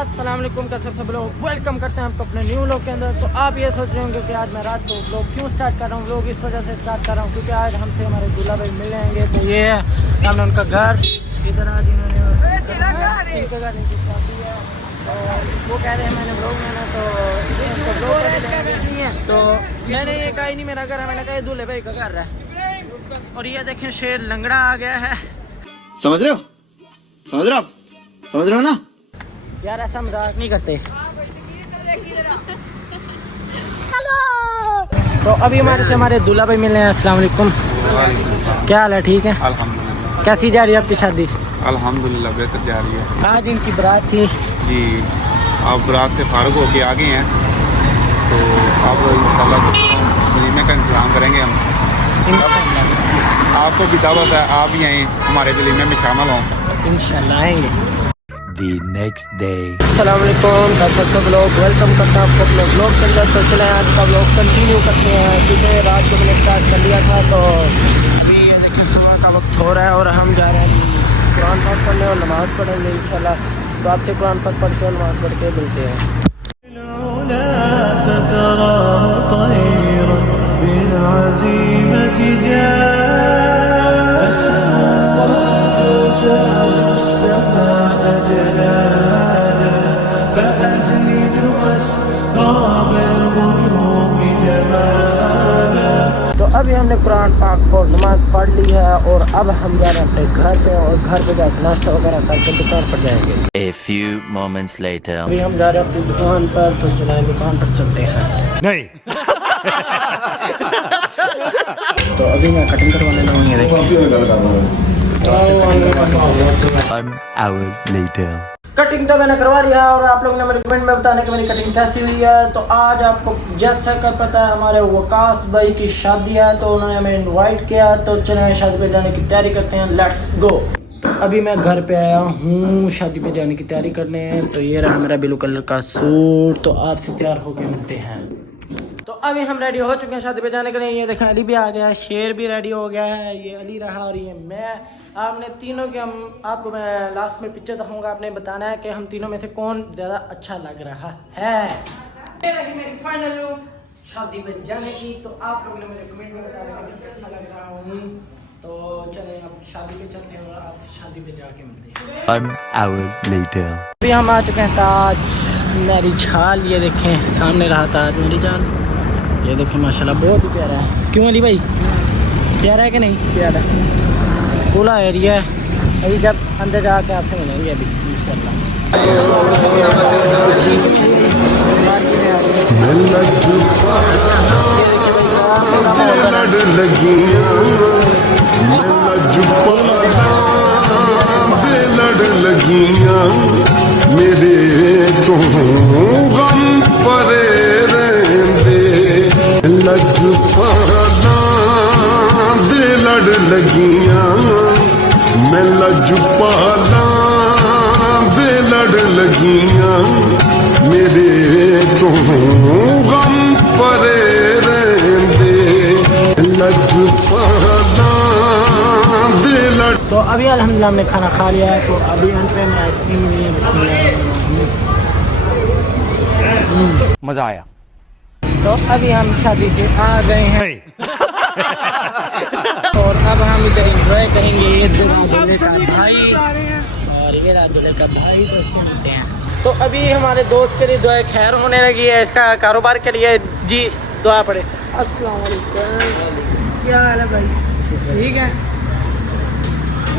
अस्सलाम वालेकुम का सब लोग वेलकम करते हैं आपको अपने न्यू व्लॉग के अंदर। तो आप ये सोच रहे होंगे कि आज मैं रात को व्लॉग क्यों स्टार्ट कर रहा हूँ। व्लॉग इस वजह से स्टार्ट कर रहा हूँ क्योंकि आज हमसे हमारे दूल्हा भाई मिल जाएंगे। तो ये है सामने उनका घर, इधर आज इन्होंने इनके घर इनकी शादी है। तो वो कह रहे हैं मैंने व्लॉग में ना तो मैंने ये कहा ही नहीं मेरा घर है, मैंने कहा ये दूल्हे भाई का घर है। और ये देखें शेर लंगड़ा आ गया है। समझ रहे हो ना यार ऐसा मजाक नहीं करते। तो अभी हमारे दूल्हा भाई मिले हैं। अस्सलाम वालेकुम, क्या हाल है? ठीक है अल्हम्दुलिल्लाह। कैसी जा रही है आपकी शादी? अल्हम्दुलिल्लाह बेहतर जा रही है आज इनकी बारात थी जी। आप रात से फारुग होके आ गए हैं तो अब इंशाल्लाह वलीमे का इंतज़ाम करेंगे हम। आपको भी दावत है, आप भी आएँ हमारे वलीमे में शामिल हों इंशाल्लाह आएंगे। The next day. अस्सलाम वालेकुम सब लोग, वेलकम करता हूँ आपको अपने ब्लॉग के अंदर। तो चले आज का ब्लॉग कंटिन्यू करते हैं क्योंकि रात को मैंने स्टार्ट कर लिया था। तो अभी ये देखिए सुबह का वक्त हो रहा है और हम जा रहे हैं कुरान पाक पढ़ने और नमाज़ पढ़ेंगे इंशाल्लाह। तो आपसे कुरान पाक पढ़ के नमाज़ पढ़ के मिलते हैं। तो अभी हमने कुरान पाक और नमाज़ पढ़ ली है और अब हम जा रहे हैं अपने घर पे और घर पे जाकर नाश्ता वगैरह करके दुकान पर जाएंगे। A few moments later. अभी हम जा रहे हैं अपनी दुकान पर, तो चलाएं दुकान पर चलते हैं। नहीं। तो अभी मैं कटिंग करवाने लगा हूँ। An hour later. कटिंग तो मैंने करवा लिया और आप लोगों ने मेरे कमेंट में बताने कि मेरी कटिंग कैसी हुई है। तो आज आपको जैसा कि पता है हमारे वकास भाई की शादी है तो उन्होंने हमें इनवाइट किया। तो चले शादी पे जाने की तैयारी करते हैं, लेट्स गो। अभी मैं घर पे आया हूँ शादी पे जाने की तैयारी करने। तो ये रहा मेरा ब्लू कलर का सूट। तो आपसे तैयार होके मिलते हैं। तो अभी हम रेडी हो चुके हैं शादी पे जाने के लिए। ये देखें अली भी आ गया, शेर भी रेडी हो गया है, ये अली रहा और ये मैं। आपने तीनों के हम आपको मैं लास्ट में पिक्चर दिखाऊंगा। आपने बताना है कि हम तीनों में से कौन ज़्यादा अच्छा लग रहा है। ये रही मेरी फाइनल लुक शादी पे जाने की। तो आप लोगों ने मुझे कमेंट में बताना कि मैं कैसा लग रहा हूँ। तो चलें अब शादी पे चलते हैं और आपसे शादी पे जाके मिलते हैं। An hour later. अभी हम आ चुके हैं ताज मेरी झाल। ये देखें सामने रहा ताज मेरी जान। ये देखें माशाल्लाह बहुत ही प्यारा है। क्यों अली भाई प्यारा है कि नहीं? प्यारा पूरा एरिया है। अभी जब अंदर जाके आपसे मिलेंगे अभी इंशाल्लाह। मेरे तो गम परे रहंदे लज पाना दे लड़ लगियां। मैं लज पाना दे लड़ लगियां। मेरे तो गम परे रहंदे लज पाना दे लड़। तो अभी अल्हम्दुलिल्लाह हमने खाना खा लिया है। तो अभी अंत में आइसक्रीम ली है। मजा आया। तो अभी हम शादी से आ गए हैं और अब हम इधर एंजॉय करेंगे। ये दूल्हे का भाई और ये दूल्हे का भाई दोस्त मिलते हैं। तो अभी हमारे दोस्त के लिए दुआ खैर होने लगी है, इसका कारोबार के लिए जी दुआ पड़े। अस्सलाम वालेकुम, क्या हाल है भाई? ठीक है।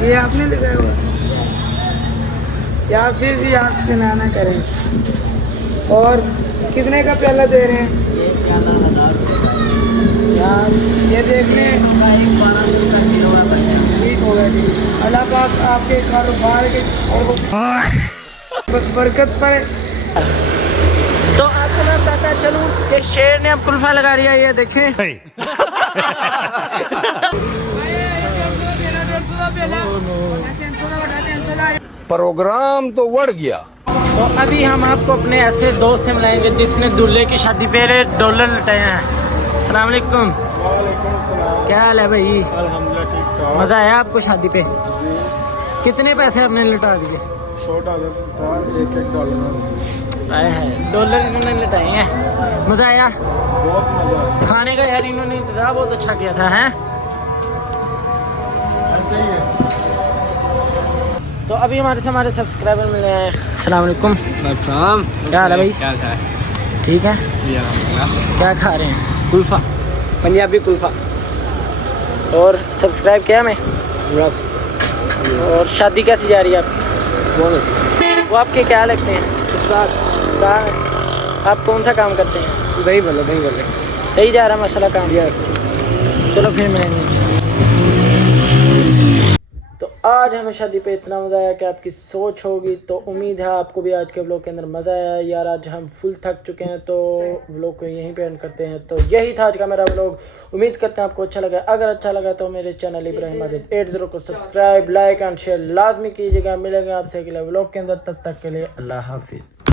ये आपने लगाया हुआ या फिर भी आज से ना करें। और कितने का प्याला दे रहे हैं यार? ये देखने ठीक होगा जी। अल्लाह पाक आपके कारोबार के और बरकत पर। तो आपको मैं बताता चलूँ कि शेर ने अब कुल्फा लगा लिया। ये देखें प्रोग्राम तो बढ़ गया। तो अभी हम आपको अपने ऐसे दोस्त से मिलाएंगे जिसने दूल्हे की शादी पे डॉलर लुटाए हैं। अस्सलाम वालेकुम। क्या हाल है भाई? अल्हम्दुलिल्लाह ठीक ठाक। मज़ा आया आपको शादी पे? कितने पैसे आपने लुटा दिए? $100 था, $1 आए हैं डॉलर इन्होंने लटाए हैं। मज़ा आया? बहुत मजा आया। खाने का यार इन्होंने इंतज़ाम बहुत अच्छा किया था हैं। ऐसे ही है। तो अभी हमारे से हमारे सब्सक्राइबर मिले हैं। अस्सलाम वालेकुम। क्या हाल है भाई? क्या है? ठीक है। क्या खा रहे हैं? कुल्फा, पंजाबी कुल्फा। और सब्सक्राइब किया हमें? रफ और शादी कैसी जा रही है आपकी? बोनस वो आपके क्या लगते हैं? उस्ताद। आप कौन सा काम करते हैं? दही बोलो सही जा रहा है माशाल्लाह काम? चलो फिर मिलेंगे। तो आज हमें शादी पे इतना मज़ा आया कि आपकी सोच होगी। तो उम्मीद है आपको भी आज के व्लॉग के अंदर मज़ा आया। यार आज हम फुल थक चुके हैं तो व्लॉग को यहीं पे एंड करते हैं। तो यही था आज का मेरा व्लॉग। उम्मीद करते हैं आपको अच्छा लगा। अगर अच्छा लगा तो मेरे चैनल इब्राहिम आदित्य 80 को सब्सक्राइब, लाइक एंड शेयर लाजमी कीजिएगा। मिलेंगे आपसे अगले व्लॉग के अंदर। तब तक के लिए अल्लाह हाफिज़।